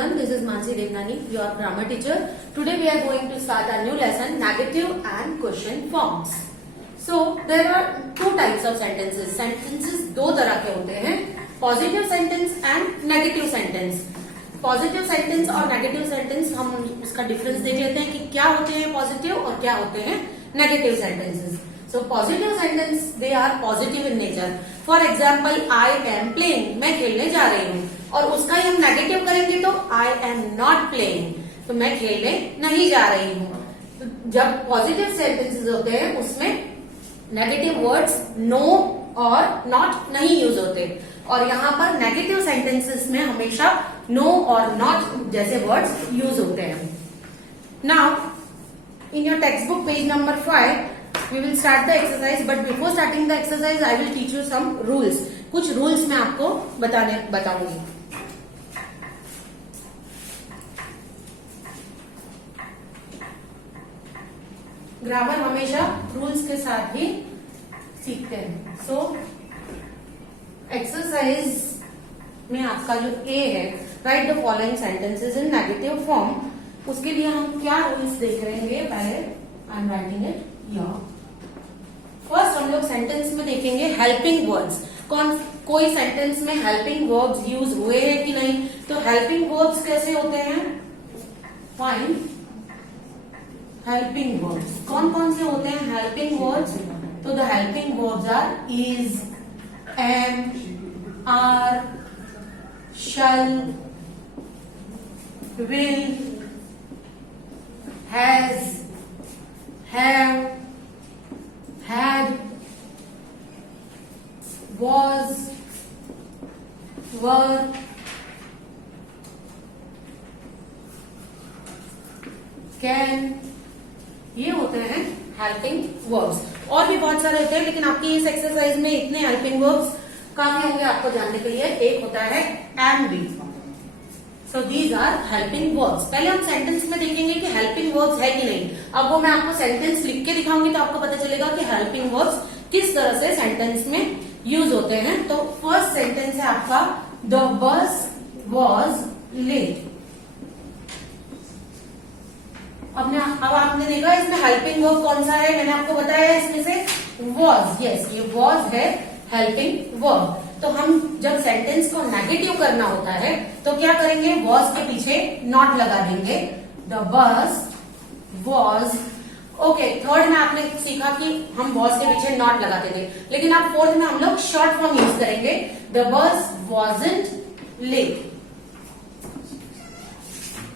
everyone, this is Mansi Devnani, your grammar teacher. Today we are going to start a new lesson, negative and question forms. So there are two types of sentences. Sentences दो तरह के होते हैं, positive sentence and negative sentence. Positive sentence और negative sentence हम उसका difference देख लेते हैं कि क्या होते हैं पॉजिटिव और क्या होते हैं negative sentences. So positive sentence they are positive in nature. For example, I am playing. मैं खेलने जा रही हूँ. और उसका ही हम नेगेटिव करेंगे तो I am not playing. तो मैं खेलने नहीं जा रही हूँ. तो जब पॉजिटिव सेंटेंसेस होते हैं उसमें नेगेटिव वर्ड्स नो और नॉट नहीं यूज होते. और यहाँ पर नेगेटिव सेंटेंसेस में हमेशा नो और नॉट जैसे वर्ड्स यूज होते हैं. Now in your textbook page number 5 we will start the exercise, but before starting the exercise I will teach you some rules. कुछ rules मैं आपको बताऊंगी. ग्रामर हमेशा रूल्स के साथ ही सीखते हैं. सो एक्सरसाइज में आपका जो ए है, right the following sentences in negative form. उसके लिए हम क्या रूल्स देख रहे हैं पहले. I am writing it here. First हम लोग सेंटेंस में देखेंगे हेल्पिंग वर्ड्स. कोई सेंटेंस में हेल्पिंग वर्ब्स यूज हुए हैं कि नहीं. तो हेल्पिंग वर्ब्स कैसे होते हैं. Find helping words. कौन कौन से होते हैं हेल्पिंग वर्ड्स. तो the helping verbs are is, am, are, shall, will, has, have, had, was, were, can. ये होते हैं हेल्पिंग वर्ब्स. और भी बहुत सारे होते हैं लेकिन आपकी इस एक्सरसाइज में इतने हेल्पिंग वर्ब्स काफी होंगे आपको जानने के लिए. एक होता है am be. So these are helping verbs. पहले हम सेंटेंस में देखेंगे कि हेल्पिंग वर्ब्स है कि नहीं. अब वो मैं आपको सेंटेंस लिख के दिखाऊंगी तो आपको पता चलेगा कि हेल्पिंग वर्ब्स किस तरह से सेंटेंस में यूज होते हैं. तो फर्स्ट सेंटेंस है आपका द बस वॉज लेट. अब आपने देखा इसमें हेल्पिंग वर्ब कौन सा है. मैंने आपको बताया इसमें से वॉज. यस, ये वॉज है हेल्पिंग वर्ब. तो हम जब सेंटेंस को नेगेटिव करना होता है तो क्या करेंगे, वॉज के पीछे नॉट लगा देंगे. The bus was. Okay, third में आपने सीखा कि हम वॉज के पीछे नॉट लगाते थे. लेकिन अब फोर्थ में हम लोग शॉर्ट फॉर्म यूज करेंगे. The bus wasn't late.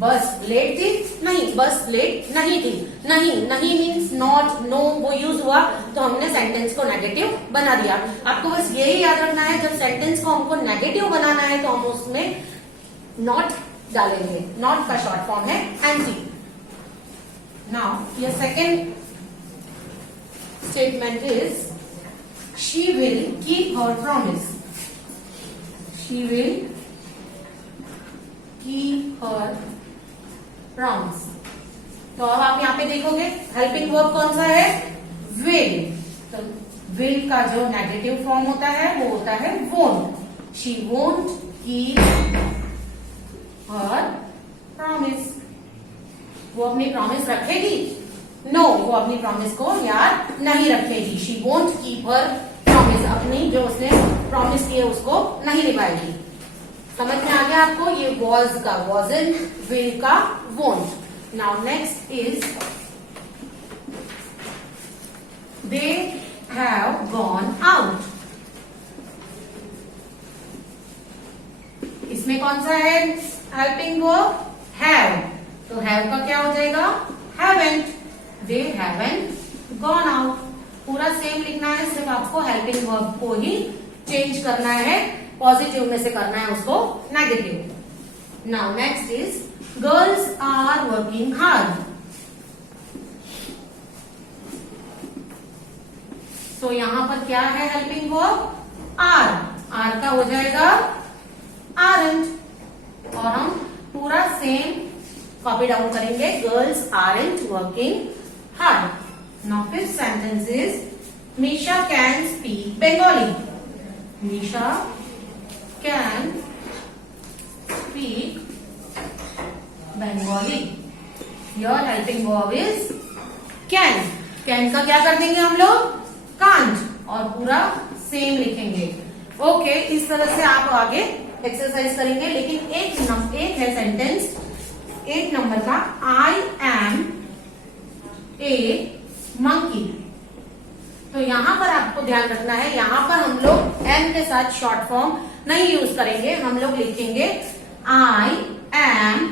Bus late थी नहीं, बस लेट नहीं थी. नहीं मीन्स नॉट, नो वो यूज हुआ तो हमने सेंटेंस को नेगेटिव बना दिया. आपको बस यही याद रखना है, जब सेंटेंस को हमको नेगेटिव बनाना है तो हम उसमें नॉट डालेंगे. नॉट का शॉर्ट फॉर्म है एनटी. नाउ ये second statement is she will keep her promise. She will keep her promise. तो अब आप यहाँ पे देखोगे हेल्पिंग वर्ब कौन सा है, विल. तो विल का जो नेगेटिव फॉर्म होता है वो होता है won't. She won't keep her promise. वो अपनी प्रॉमिस रखेगी. नो, वो अपनी प्रॉमिस को याद नहीं रखेगी. She won't keep her promise. अपनी जो उसने प्रॉमिस की है उसको नहीं निभाएगी. समझ में आ गया आपको. ये वॉज का वॉजंट, विल का won't. Now next is they have gone out. इसमें कौन सा है हेल्पिंग वर्ब, हैव. तो हैव का क्या हो जाएगा, हैवेंट. दे हैवेंट गॉन आउट. पूरा सेम लिखना है, सिर्फ आपको हेल्पिंग वर्ब को ही चेंज करना है. पॉजिटिव में से करना है उसको negative. Now next is girls are working hard. तो यहां पर क्या है हेल्पिंग वर्ब, आर. आर का हो जाएगा आरंट. और हम पूरा सेम कॉपी डाउन करेंगे. Girls aren't working hard. Now fifth sentence is Misha can speak Bengali. Misha can speak Bengali. Your helping verb is can. Can का क्या कर देंगे हम लोग? कांट, और पूरा सेम लिखेंगे। ओके, इस तरह से आप आगे एक्सरसाइज करेंगे। लेकिन एक है सेंटेंस 8 नंबर का, आई एम ए मंकी। तो यहां पर आपको ध्यान रखना है, यहां पर हम लोग एम के साथ शॉर्ट फॉर्म नहीं यूज करेंगे। हम लोग लिखेंगे I am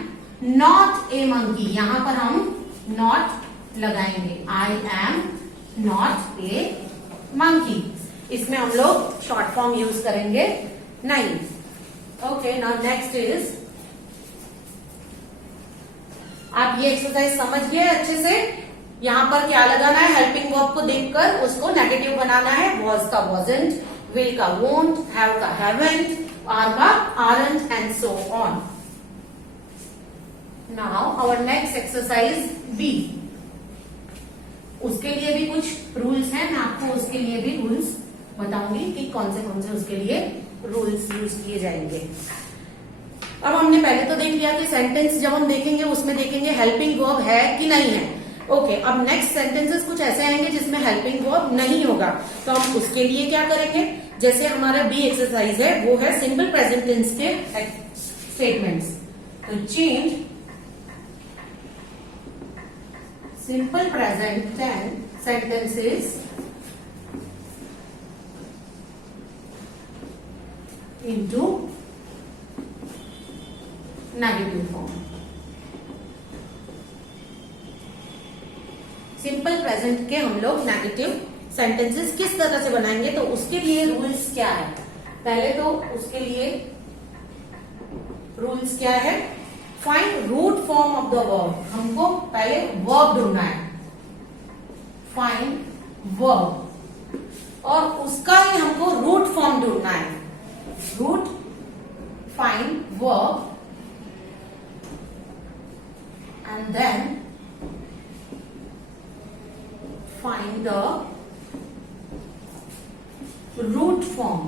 not a monkey. यहां पर हम नॉट लगाएंगे, I am not a monkey. इसमें हम लोग शॉर्ट फॉर्म यूज करेंगे नहीं। ओके, नाउ नेक्स्ट इज, आप ये एक्सरसाइज समझ गए अच्छे से। यहां पर क्या लगाना है? हेल्पिंग वर्ब को देखकर उसको नेगेटिव बनाना है। वॉज का वॉजंट, विल का वोंट, हैव का हैवंट, आर का aren't and so on. Now our next exercise B. उसके लिए भी कुछ रूल्स हैं, मैं आपको उसके लिए भी रूल्स बताऊंगी कि कौन से उसके लिए रूल्स यूज किए जाएंगे। अब हमने पहले तो देख लिया कि सेंटेंस जब हम देखेंगे उसमें देखेंगे हेल्पिंग वर्ब है कि नहीं है। ओके, अब नेक्स्ट सेंटेंसेस कुछ ऐसे आएंगे जिसमें हेल्पिंग वर्ब नहीं होगा, तो हम उसके लिए क्या करेंगे? जैसे हमारा बी एक्सरसाइज है वो है सिंपल प्रेजेंट टेंस के स्टेटमेंट्स। तो change simple present tense sentences into negative form. Simple present के हम लोग नेगेटिव सेंटेंसेस किस तरह से बनाएंगे, तो उसके लिए रूल्स क्या है? पहले तो उसके लिए रूल्स क्या है? Find root form of the verb. हमको पहले वर्ब ढूंढना है, फाइंड वर्ब, और उसका ही हमको रूट फॉर्म ढूंढना है। Root, find verb, and then find the root form।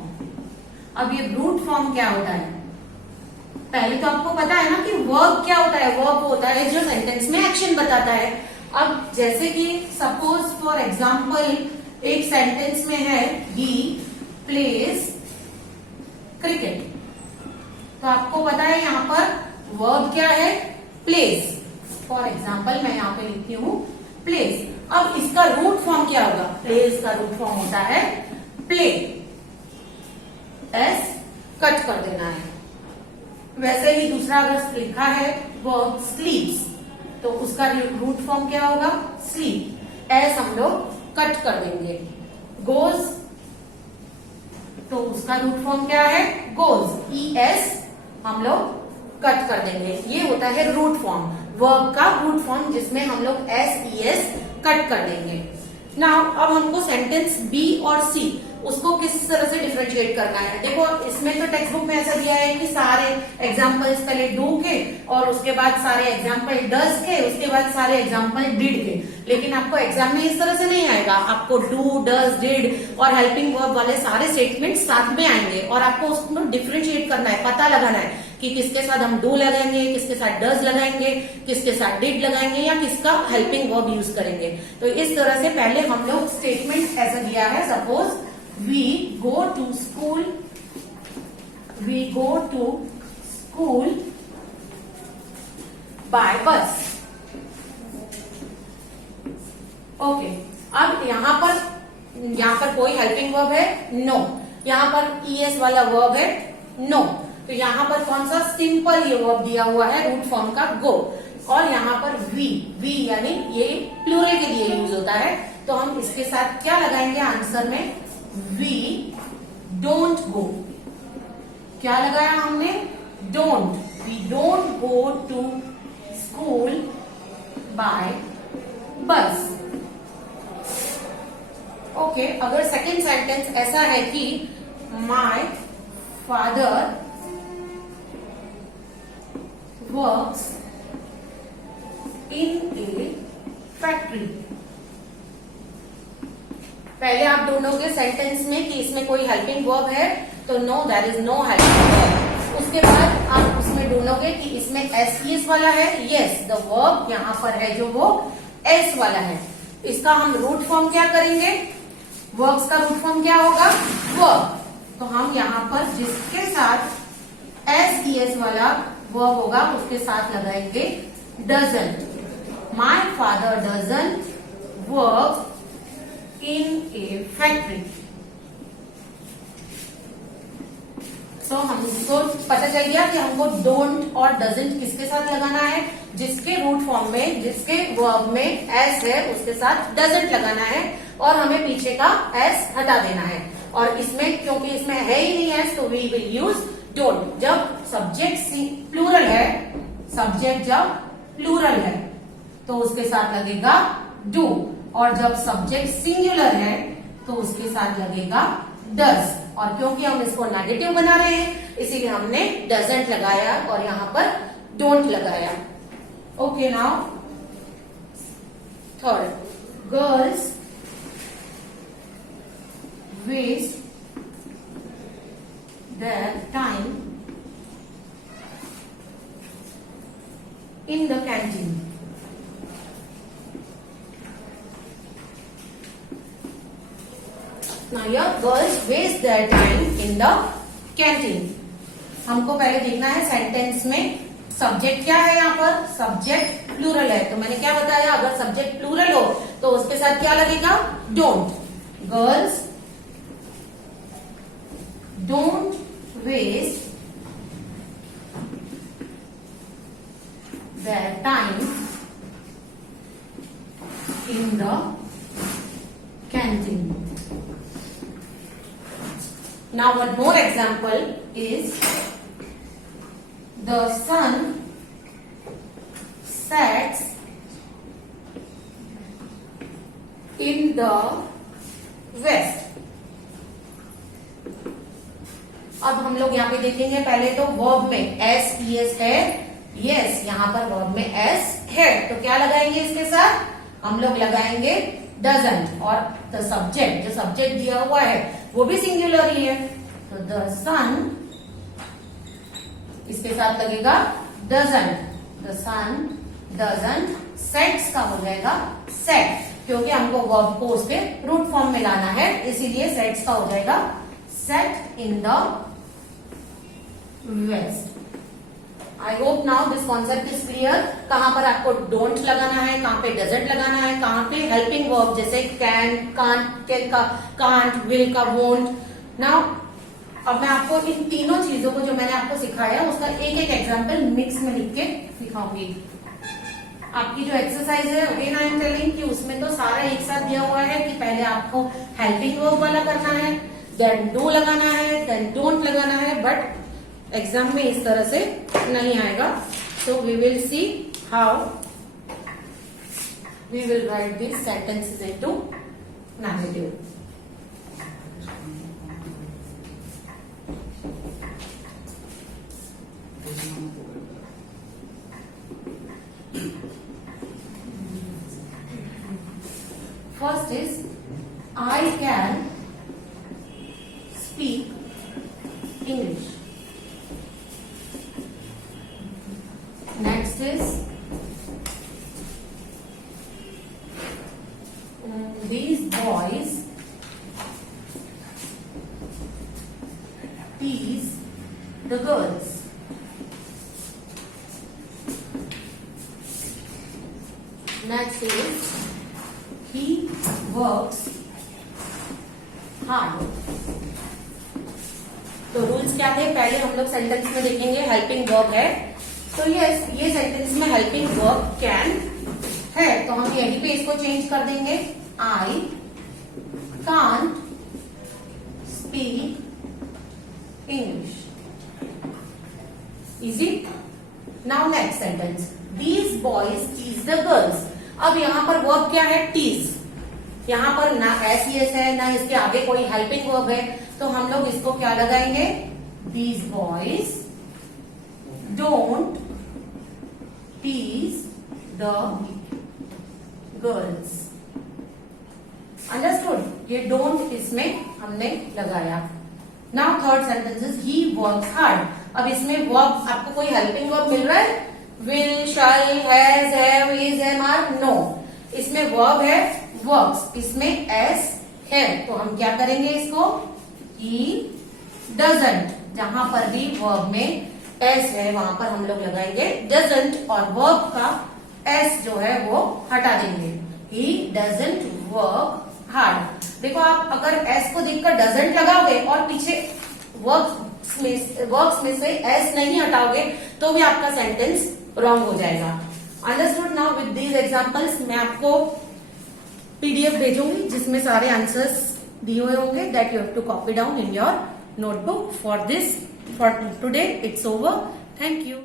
अब ये रूट फॉर्म क्या होता है? पहले तो आपको पता है ना कि वर्ब क्या होता है। वर्ब होता है जो सेंटेंस में एक्शन बताता है। अब जैसे कि सपोज फॉर एग्जांपल एक सेंटेंस में है ही प्लेज क्रिकेट, तो आपको पता है यहां पर वर्ब क्या है? प्लेस। फॉर एग्जाम्पल मैं यहाँ पे लिखती हूँ प्लेस। अब इसका रूट फॉर्म क्या होगा? प्लेस का रूट फॉर्म होता है प्ले। एस कट कर देना है। वैसे ही दूसरा अगर लिखा है वर्ब स्लीप्स, तो उसका रूट फॉर्म क्या होगा? स्लीप। एस हम लोग कट कर देंगे। गोज, तो उसका रूट फॉर्म क्या है? गोज। ई एस हम लोग कट कर देंगे। ये होता है रूट फॉर्म, वर्ब का रूट फॉर्म, जिसमें हम लोग एस ई एस कट कर देंगे। नाउ अब हमको सेंटेंस बी और सी उसको किस तरह से डिफरेंशिएट करना है। देखो इसमें तो टेक्स्ट बुक में ऐसा दिया है कि सारे एग्जाम्पल्स पहले डू के, और उसके बाद सारे एग्जाम्पल डज के, उसके बाद सारे एग्जाम्पल डिड के। लेकिन आपको एग्जाम में इस तरह से नहीं आएगा। आपको डू, डज, डिड और हेल्पिंग वर्ब वाले सारे स्टेटमेंट साथ में आएंगे, और आपको उसमें डिफरेंशिएट करना है, पता लगाना है कि किसके साथ हम डू लगाएंगे, किसके साथ डज लगाएंगे, किसके साथ डिड लगाएंगे, या किसका हेल्पिंग वर्ब यूज करेंगे। तो इस तरह से पहले हम लोग स्टेटमेंट ऐसा दिया है, suppose we go to school by bus। Okay, अब यहां पर कोई हेल्पिंग वर्ब है? नो। यहां पर ईएस वाला वर्ब है? नो। तो यहां पर कौन सा सिंपल ये वर्ब दिया हुआ है रूट फॉर्म का? गो। और यहां पर वी यानी ये प्लूरल के लिए यूज होता है, तो हम इसके साथ क्या लगाएंगे आंसर में? We don't go. क्या लगाया हमने? Don't. We don't go to school by bus. Okay, अगर सेकेंड सेंटेंस ऐसा है कि my father works in a factory. पहले आप ढूंढोगे सेंटेंस में कि इसमें कोई हेल्पिंग वर्ब है, तो no, there is no helping verb. उसके बाद आप में ढूंढोगे कि इसमें एस ईएस वाला है, यस द वर्ब यहाँ पर है जो वो एस वाला है। इसका हम रूट फॉर्म क्या करेंगे, वर्ब्स का रूट फॉर्म क्या होगा, वर्ब। तो हम यहाँ पर जिसके साथ एस ईएस वाला वर्ब होगा उसके साथ लगाएंगे doesn't. My father doesn't work in a factory. तो हमको पता चल गया कि हमको डोंट और डजंट किसके साथ लगाना है, जिसके रूट फॉर्म में, जिसके वर्ब में एस है उसके साथ डजंट लगाना है और हमें पीछे का एस हटा देना है। और इसमें क्योंकि इसमें है ही नहीं एस तो वी विल यूज डोंट। जब सब्जेक्ट प्लूरल है, सब्जेक्ट जब प्लूरल है तो उसके साथ लगेगा डू, और जब सब्जेक्ट सिंगुलर है तो उसके साथ लगेगा डज। और क्योंकि हम इसको नेगेटिव बना रहे हैं इसीलिए हमने डजंट लगाया और यहां पर डोंट लगाया। Okay, now third, girls waste their time in the canteen. Now here girls waste their time in the canteen. हमको पहले देखना है सेंटेंस में सब्जेक्ट क्या है, यहाँ पर सब्जेक्ट प्लूरल है। तो मैंने क्या बताया, अगर सब्जेक्ट प्लूरल हो तो उसके साथ क्या लगेगा, don't. Girls don't waste their time in the canteen. Now one more example is the sun sets in the west. अब हम लोग यहाँ पे देखेंगे, पहले तो वर्ब में एस ईएस है, यस यहाँ पर वर्ब में एस है तो क्या लगाएंगे इसके साथ, हम लोग लगाएंगे डजंट। और द सब्जेक्ट, जो सब्जेक्ट दिया हुआ है वो भी सिंगुलर ही है तो द सन इसके साथ लगेगा doesn't. The sun doesn't sets का हो जाएगा सेट, क्योंकि हमको वर्ब को उसके रूट फॉर्म में लाना है इसीलिए सेट्स का हो जाएगा set in the west. I hope now this concept is clear. कहां पर आपको डोंट लगाना है, कहां पे डजंट लगाना है, कहां पे हेल्पिंग वर्ब जैसे कैन, कांट, विल का, वोंट। नाउ अब मैं आपको इन तीनों चीजों को जो मैंने आपको सिखाया उसका एक एक एग्जांपल मिक्स में लिख के दिखाऊंगी। आपकी जो एक्सरसाइज है अगेन आई एम टेलिंग कि उसमें तो सारा एक साथ दिया हुआ है कि पहले आपको हेल्पिंग वर्ब वाला करना है, देन डू लगाना है, देन डोंट लगाना है, बट एग्जाम में इस तरह से नहीं आएगा। So we will see how we will write this sentences into negative. First is I can speak English. Next is these boys tease the girls. Next is he works hard. तो rules क्या थे, पहले हम लोग sentence में देखेंगे helping verb है तो यस ये सेंटेंस में हेल्पिंग वर्ब कैन है तो हम यहीं पे इसको चेंज कर देंगे, I can't speak English. Easy. Now next sentence, these boys tease the girls. अब यहाँ पर वर्ब क्या है, टीज। यहाँ पर ना एस ईएस है ना इसके आगे कोई हेल्पिंग वर्ब है तो हम लोग इसको क्या लगाएंगे, these boys don't tease the girls. Understood. ये डोंट इसमें हमने लगाया। Now third sentence is he works hard. अब इसमें वर्ब आपको कोई हेल्पिंग वर्ब मिल रहा है? Will, shall, has, have, is, am, are? No. इसमें वर्ब है वर्क्स, इसमें एस है, तो हम क्या करेंगे इसको? He doesn't. जहां पर भी वर्ब में एस है वहां पर हम लोग लगाएंगे डजंट और वर्ब का एस जो है वो हटा देंगे। He doesn't work hard. देखो आप अगर एस को देखकर डजंट लगाओगे और पीछे वर्क्स में से एस नहीं हटाओगे तो भी आपका सेंटेंस रॉन्ग हो जाएगा। Understood? Now with these examples मैं आपको पीडीएफ भेजूंगी जिसमें सारे आंसर्स दिए हुए होंगे, that you have to copy down in your notebook. For this, for today it's over. Thank you.